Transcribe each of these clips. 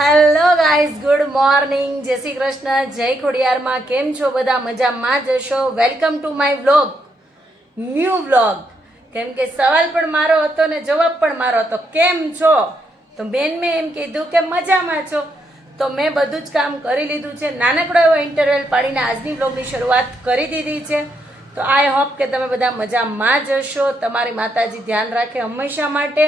Hello guys, good morning, જય શ્રી કૃષ્ણ, જય ખોડિયારમાં. કેમ છો બધા? મજામાં જ હશો. Welcome to my vlog, new vlog. કેમ કે સવાલ પણ મારો હતો ને જવાબ પણ મારો હતો, કેમ છો? તો બેન મેં એમ કીધું કે મજામાં છો. તો મેં બધું જ કામ કરી લીધું છે. નાનકડો એવો ઇન્ટરવેલ પાડીને આજની વ્લોગની શરૂઆત કરી દીધી છે. તો આઈ હોપ કે તમે બધા મજામાં જ હશો. તમારી માતાજી ધ્યાન રાખે હંમેશા માટે.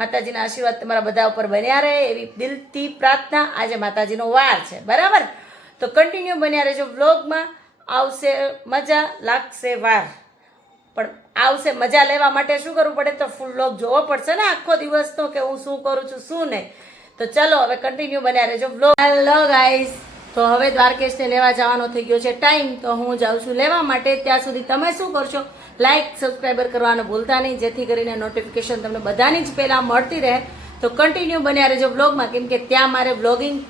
માતાજીના આશીર્વાદ તમારા બધા ઉપર બન્યા રહે એવી દિલથી પ્રાર્થના. આજે માતાજીનો વાર છે, બરાબર? તો કન્ટિન્યુ બન્યા રહેજો વ્લોગમાં. આવશે મજા, લાગશે વાર, પણ આવશે મજા લેવા માટે શું કરવું પડે? તો ફૂલ વ્લોગ જોવો પડશે ને આખો દિવસનો, કે હું શું કરું છું શું નહીં. તો ચલો હવે કન્ટિન્યુ બન્યા રહેજો વ્લોગ. હેલો ગાઈઝ, તો હવે દ્વારકેશને લેવા જવાનો થઈ ગયો છે ટાઈમ, તો હું જાઉં છું લેવા માટે. ત્યાં સુધી તમે શું કરશો? લાઇક સબસ્ક્રાઈબર કરવાનું ભૂલતા નહીં, જેથી કરીને નોટિફિકેશન તમને બધાની જ પહેલાં મળતી રહે. તો કન્ટિન્યુ બન્યા રહેજો વ્લોગમાં, કેમ કે ત્યાં મારે વ્લોગિંગ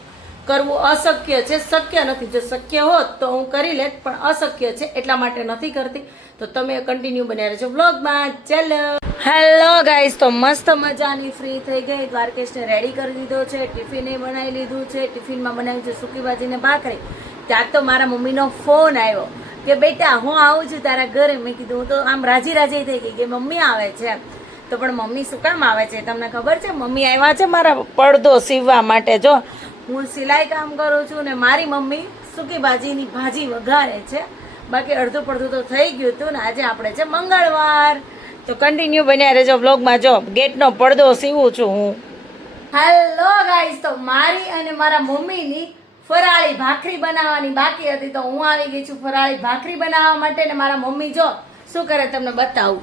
કરવું અશક્ય છે, શક્ય નથી. જો શક્ય હોત તો હું કરી લેત, પણ અશક્ય છે એટલા માટે નથી કરતી. તો તમે કન્ટિન્યુ બન્યા રહેજો વ્લોગમાં. ચાલો, હેલો ગાઈઝ, તો મસ્ત મજાની ફ્રી થઈ ગઈ. દ્વારકેશને રેડી કરી દીધો છે, ટિફિને બનાવી લીધું છે. ટિફિનમાં બનાવ્યું છે સૂકી ભાજી ને ભાખરી. ત્યાં તો મારા મમ્મીનો ફોન આવ્યો કે બેટા હું આવું છું તારા ઘરે. મેં કીધું, હું તો આમ રાજી રાજી થઈ ગઈ કે મમ્મી આવે છે. તો પણ મમ્મી શું કામ આવે છે તમને ખબર છે? મમ્મી આવ્યા છે મારા પડદો સીવવા માટે. જો હું સિલાઈ કામ કરું છું ને મારી મમ્મી સૂકી ભાજીની ભાજી વઘારે છે. બાકી અડધું પડધું તો થઈ ગયું હતું ને આજે આપણે છે મંગળવાર. તો કન્ટિન્યુ બન્યા રહેજો વ્લોગમાં. જો ગેટનો પડદો સીવું છું હું. હેલો ગાઈઝ, તો મારી અને મારા મમ્મીની ફરાળી ભાખરી બનાવવાની બાકી હતી, તો હું આવી ગઈ છું ફરાળી ભાખરી બનાવવા માટે. ને મારા મમ્મી જો શું કરે તમને બતાવું.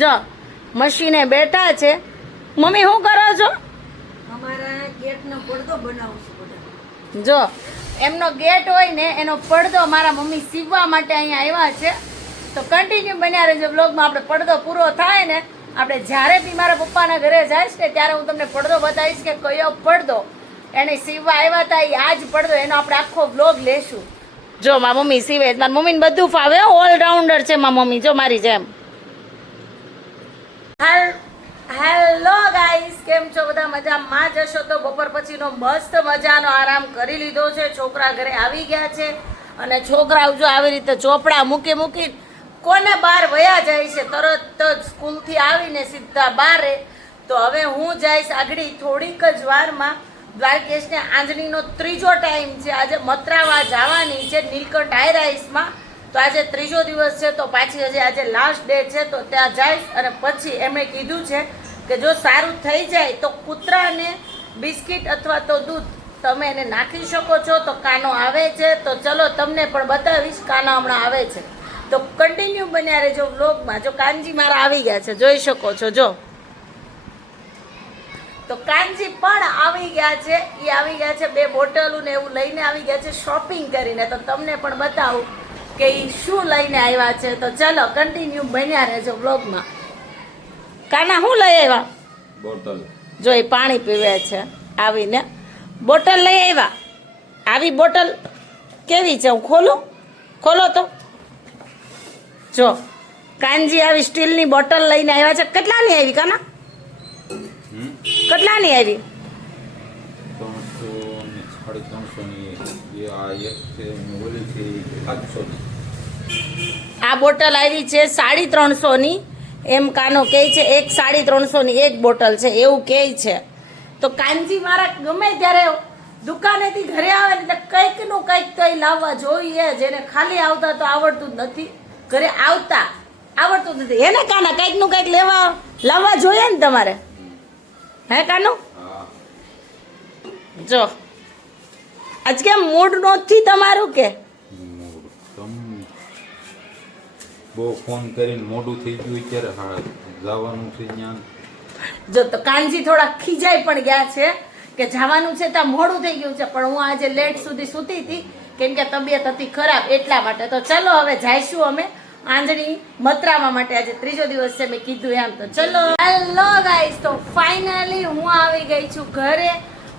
જો મશીને બેઠા છે. મમ્મી શું કરો છો? અમારા ગેટનો પડદો બનાવું છું. જો એમનો ગેટ હોય ને એનો પડદો મારા મમ્મી સીવવા માટે અહીંયા આવ્યા છે. તો કન્ટિન્યુ બન્યા રહેજો બ્લોગમાં. આપણે પડદો પૂરો થાય ને, આપણે જ્યારે બી મારા પપ્પાના ઘરે જઈશ ને ત્યારે હું તમને પડદો બતાવીશ કે કયો પડદો એને સીવવા આવ્યા હતા. એ આ જ પડદો, એનો આપણે આખો વ્લોગ લેશું. જો મારી મમ્મી સીવે, મારી મમ્મીને બધું ફાવે, ઓલરાઉન્ડર છે મારી મમ્મી, જો મારી જેમ. હેલો ગાઈસ, કેમ છો બધા? મજામાં જ હશો. તો બપોર પછીનો મસ્ત મજાનો આરામ કરી લીધો છે. છોકરા ઘરે આવી ગયા છે અને છોકરાઓ જો આવી રીતે ચોપડા મૂકી મૂકી કોને બહાર વયા જાય છે, તરત જ સ્કૂલથી આવીને સીધા બારે. તો હવે હું જઈશ આગળ થોડીક જ વારમાં. દ્વારકેશને આંજણીનો ત્રીજો ટાઈમ છે. આજે મત્રાવા જવાની છે નીલકંઠ હાઈરાઈસમાં. તો આજે ત્રીજો દિવસ છે, તો પાછી હજી આજે લાસ્ટ ડે છે. તો ત્યાં જઈશ અને પછી એમણે કીધું છે કે જો સારું થઈ જાય તો કૂતરાને બિસ્કિટ અથવા તો દૂધ તમે એને નાખી શકો છો. તો કાનો આવે છે, તો ચલો તમને પણ બતાવીશ. કાનો હમણાં આવે છે, તો કન્ટિન્યુ બન્યા રહેજો વ્લોગમાં. જો કાનજી મારા આવી ગયા છે, જોઈ શકો છો. જો તો કાનજી પણ આવી ગયા છે. એ આવી ગયા છે 2 બોટલું ને એવું લઈને આવી ગયા છે શોપિંગ કરીને. તો તમને પણ બતાવું કે એ શું લઈને આવ્યા છે. તો ચલો કન્ટિન્યુ બન્યા રહેજો વ્લોગમાં. કાના શું લઈ આવ્યા? બોટલ. જો એ પાણી પીવે છે આવીને. બોટલ લઈ આવ્યા. આવી બોટલ કેવી છે? હું ખોલું? ખોલો તો. જો કાનજી આવી સ્ટીલની બોટલ લઈને આવ્યા છે. કેટલાની આવી કાના? કેટલાની આવી? 300 ની, 350 ની. આ એક છે ઓલી છે 700 ની. આ બોટલ આવી છે 350 ની. એમ કાનો કહે છે એક 350 ની એક બોટલ છે એવું કહે છે. તો કાનજી મારા ગમે ત્યારે દુકાનેથી ઘરે આવે એટલે કંઈક નું કંઈક તો લાવવા જોઈએ. જેને ખાલી આવતા તો આવડતું જ નથી, ઘરે આવતા આવડતું જ નથી. એને કાના કંઈક નું કંઈક લાવવા જોઈએ ને તમારે, હે કાનો? જો આજ કેમ મૂડ નથી તમારું? કે બહુ ફોન કરીને મોડું થઈ ગયું ત્યારે જવાનું છે ત્યાં. જો તો કાનજી થોડા ખીજાઈ પણ ગયા છે કે જવાનું છે ત્યાં મોડું થઈ ગયું છે. પણ હું આજે લેટ સુધી સૂતી હતી કેમ કે તબિયત હતી ખરાબ એટલા માટે. તો ચલો હવે જઈશું અમે આંજણી મત્રાવા માટે. આજે ત્રીજો દિવસ છે, મેં કીધું એમ. તો ચલો. હેલો ગાઈસ, તો ફાઇનલી હું આવી ગઈ છું ઘરે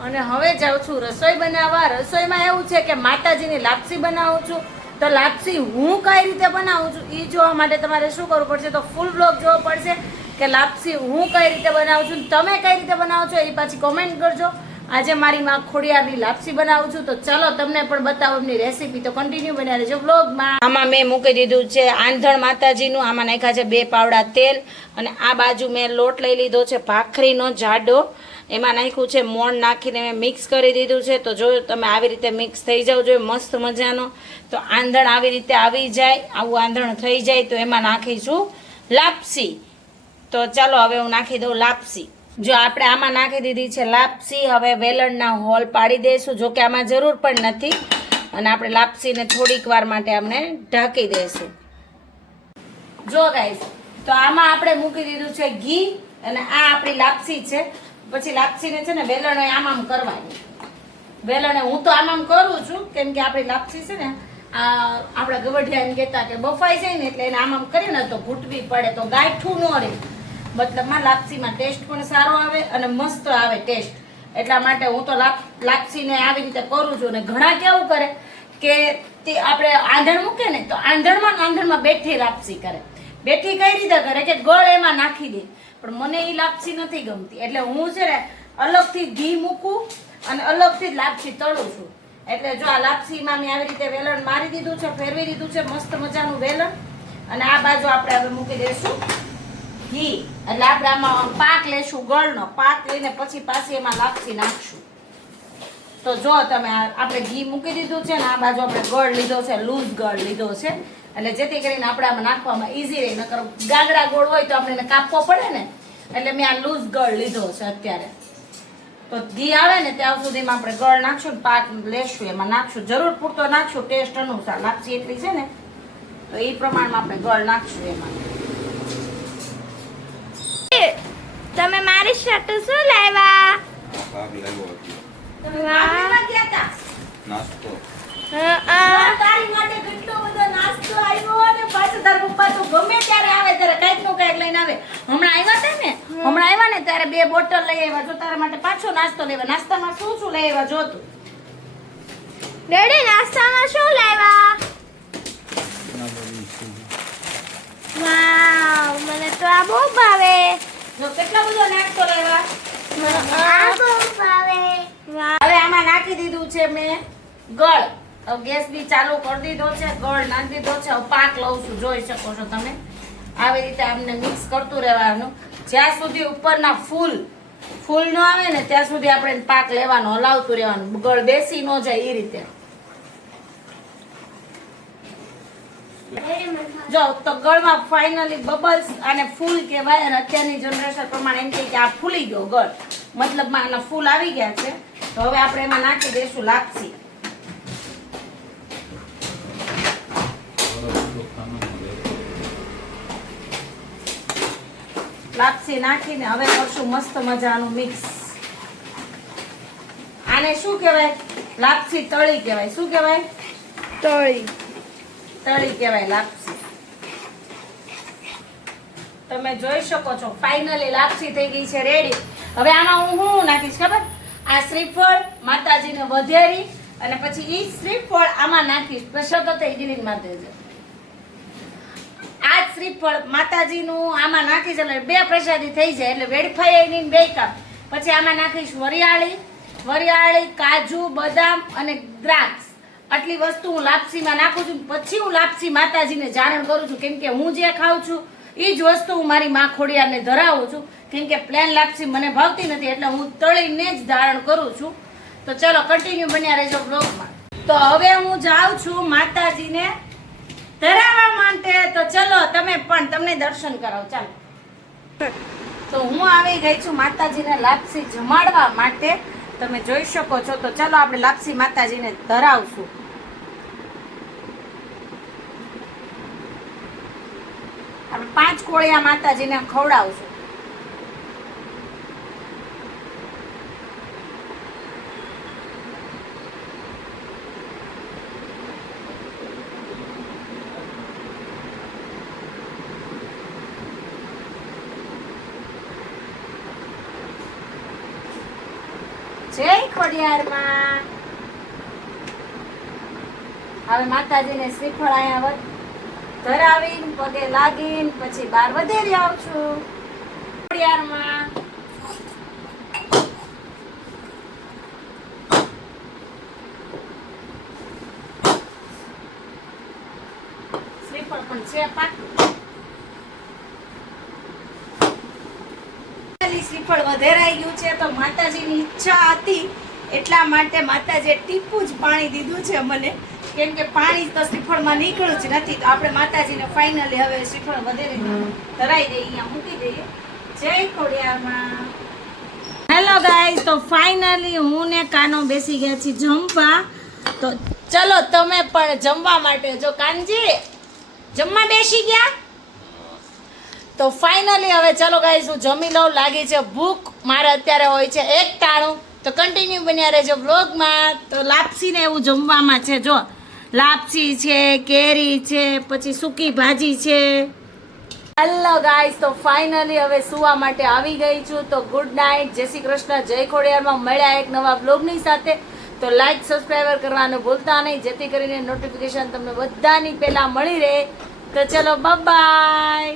અને હવે જાઉં છું રસોઈ બનાવવા. રસોઈમાં એવું છે કે માતાજીની લાપસી બનાવું છું. તો લાપસી હું કઈ રીતે બનાવું છું એ જોવા માટે તમારે શું કરવું પડશે? તો ફૂલ બ્લોગ જોવો પડશે કે લાપસી હું કઈ રીતે બનાવું છું, તમે કઈ રીતે બનાવો છો એ પાછી કોમેન્ટ કરજો. આજે મારી માં ખોડિયારની લાપસી બનાવું છું. તો ચલો તમને પણ બતાવું એમની રેસીપી. તો કન્ટિન્યુ બન્યા રહેજો વ્લોગમાં. આમાં મેં મૂકી દીધું છે આંધણ માતાજીનું. આમાં નાખ્યા છે 2 પાવડા તેલ અને આ બાજુ મેં લોટ લઈ લીધો છે ભાખરીનો જાડો. એમાં નાખ્યું છે મોણ નાખીને મેં મિક્સ કરી દીધું છે. તો જો તમે આવી રીતે મિક્સ થઈ જાવ જોઈએ મસ્ત મજાનો. તો આંધણ આવી રીતે આવી જાય, આવું આંધણ થઈ જાય તો એમાં નાખીશું લાપસી. તો ચાલો હવે હું નાખી દઉં લાપસી. જો આપણે આમાં નાખી દીધી છે લાપસી. હવે વેલણના હોલ પાડી દઈશું. જો કે આમાં જરૂર પણ નથી. અને આપણે લાપસીને થોડીક વાર માટે આપણે ઢાંકી દઈશું. જો ગાઈસ, તો આમાં આપણે મૂકી દીધું છે ઘી અને આ આપણી લાપસી છે. પછી લાપસીને છે ને વેલણે આમ કરવાની. વેલણે હું તો આમ કરું છું કેમ કે આપણી લાપસી છે ને આપણા ગવઢિયા એમ કહેતા કે બફાઈ જાય ને એટલે એને આમ કરીને તો ઘૂંટવી પડે તો ગાંઠું ન રહે. મતલબમાં લાપસીમાં ટેસ્ટ પણ સારો આવે અને મસ્ત આવે ટેસ્ટ. એટલા માટે હું તો લાપસીને આવી રીતે કરું છું. અને ઘણા કેવું કરે કે તે આપણે આંધણ મૂકે ને તો આંધણમાં બેઠી લાપસી કરે. બેઠી કઈ રીતે કરે કે ગળ એમાં નાખી દે. પણ મને એ લાપસી નથી ગમતી. એટલે હું છે ને અલગથી ઘી મૂકું અને અલગથી લાપસી તળું છું. એટલે જો આ લાપસીમાં મેં આવી રીતે વેલણ મારી દીધું છે, ફેરવી દીધું છે મસ્ત મજાનું વેલણ. અને આ બાજુ આપણે હવે મૂકી દઈશું ઘી. એટલે આપણે આમાં પાક લેશું ગળનો. પાક લઈને પછી પાછી એમાં લાપસી નાખશું. તો જો તમે આપણે ઘી મૂકી દીધું છે ને આ બાજુ આપણે ગળ લીધો છે, લૂઝ ગળ લીધો છે. એટલે જેથી કરીને આપણે આમાં નાખવામાં ઈઝી રહે. નકર ગાગડા ગોળ હોય તો આપણે એને કાપવો પડે ને. એટલે મેં આ લૂઝ ગળ લીધો છે અત્યારે. તો ઘી આવે ને ત્યાં સુધીમાં આપણે ગળ નાખશું ને પાક લેશું એમાં નાખશું. જરૂર પૂરતો નાખશું ટેસ્ટ અનુસાર. લાપસી એટલી છે ને તો એ પ્રમાણમાં આપણે ગળ નાખશું એમાં. તમે મારી સાથે શું લાવ્યા? ભાગ લેવો હતો. તમે વાડીમાં ગયા હતા? નાસ્તો. તારી માટે કેટલો બધો નાસ્તો આવ્યો અને પાછું તારા પપ્પા તો ગમે ત્યારે આવે ત્યારે કાંઈક નું કાંઈક લઈને આવે. હમણાં આવ્યા ને ત્યારે 2 બોટલ લઈ આવ્યા. જો તારા માટે પાછો નાસ્તો લેવા. નાસ્તામાં શું શું લઈ આવ્યા જો તું. ડેડી નાસ્તામાં શું લાવ્યા? વાવ, મને તો આ બહુ ભાવે. જો કેટલો બધો નાસ્તો લાવ્યા. આ બહુ ભાવે. વાવ. હવે આમાં નાખી દીધું છે મેં ગળ. હવે ગેસ બી ચાલુ કરી દીધો છે. ગળ નાખી દીધો છે. હવે પાક લઉં છું. જોઈ શકો છો તમે. આવી રીતે આમને મિક્સ કરતું રહેવાનું જ્યાં સુધી ઉપરના ફૂલ ન આવે ને ત્યાં સુધી આપણે પાક લેવાનો, હલાવતું રહેવાનું. ગળ બેસી ન જાય એ રીતે. જો તો ગળમાં ફાઇનલી બબલ્સ અને ફૂલ કહેવાય. અને અત્યારની જનરેશન પ્રમાણે એમ કહે કે આ ફૂલી ગયો ગળ. મતલબમાં આના ફૂલ આવી ગયા છે. તો હવે આપણે એમાં નાખી દઈશું લાપસી. લાપસી નાખીને હવે કરશું મસ્ત મજાનું મિક્સ. આને શું કહેવાય? લાપસી તળી કહેવાય. શું કહેવાય? તળી કહેવાય લાપસી. તમે જોઈ શકો છો ફાઇનલી લાપસી થઈ ગઈ છે રેડી. હવે આમાં હું શું નાખીશ ખબર? આ શ્રીફળ માતાજીને વધેરી અને પછી ઈ શ્રીફળ આમાં નાખીશ. પ્રસાદ તો ઈડલી માં દેજો. આ શ્રીફળ માતાજીનું આમાં નાખીશ એટલે 2 પ્રસાદી થઈ જાય. એટલે વેડફાઈ ની 2 કામ. પછી આમાં નાખીશ વરિયાળી, કાજુ, બદામ અને દ્રાક્ષ. આટલી વસ્તુ હું લાપસીમાં નાખું છું. પછી હું લાપસી માતાજીને જાણ કરું છું. કેમ કે હું જે ખાઉં છું એ જ વસ્તુ હું મારી માં ખોડિયારને ધરાવું છું. કેમ કે પ્લેન લાપસી મને ભાવતી નથી એટલે હું તળીને જ ધારણ કરું છું. તો ચલો કન્ટિન્યુ બન્યા રહેજો બ્લોગમાં. તો હવે હું જાઉં છું માતાજીને ધરાવવા માટે. તો ચલો તમે પણ તમને દર્શન કરાવો. ચાલો. તો હું આવી ગઈ છું માતાજીને લાપસી જમાડવા માટે. તમે જોઈ શકો છો. તો ચાલો આપણે લાપસી માતાજીને ધરાવશું. આપણે 5 કોળિયા માતાજીને ખવડાવશું. જય ખોડિયારમાં. હવે માતાજીને શ્રીફળ અહીંયા ધરાવીને પગે લાગીને પછી બહાર વધેરી આવશું ખોડિયારમાં. શ્રીફળ પણ છે પાકું. શ્રીફળ વધેરાઈ ગયું છે તો માતાજીની ઈચ્છા હતી એટલા માટે માતાજીએ ટીપું જ પાણી દીધું છે મને, કેમ કે પાણી તો શ્રીફળમાં નીકળ્યું જ નથી. તો આપણે માતાજીને ફાઇનલી હવે શ્રીફળ વધેરી ધરાઈ દઈએ, અહીંયા મૂકી દઈએ. જય ખોડિયારમાં. હેલો ગાઈઝ, તો ફાઇનલી હું ને કાનો બેસી ગયા છીએ જમવા. તો ચલો તમે પણ જમવા માટે. જો કાનજી જમવા બેસી ગયા તો ફાઇનલી હવે ચલો ગાઈઝ હું જમી લઉં. લાગી છે ભૂખ મારે અત્યારે હોય છે 1:93. તો કન્ટિન્યુ બન્યા રહેજો બ્લોગમાં. તો લાપસી ને એવું જમવામાં છે. જો લાપસી છે, કેરી છે, પછી સૂકી ભાજી છે. હેલો ગાઈઝ, તો ફાઇનલી હવે સુવા માટે આવી ગઈ છું. તો ગુડ નાઇટ, જય શ્રી કૃષ્ણ, જય ખોડિયારમાં. મળ્યા એક નવા બ્લોગની સાથે. તો લાઈક સબસ્ક્રાઈબર કરવાનું ભૂલતા નહીં, જેથી કરીને નોટિફિકેશન તમને બધાની પહેલાં મળી રહે. તો ચલો બાય.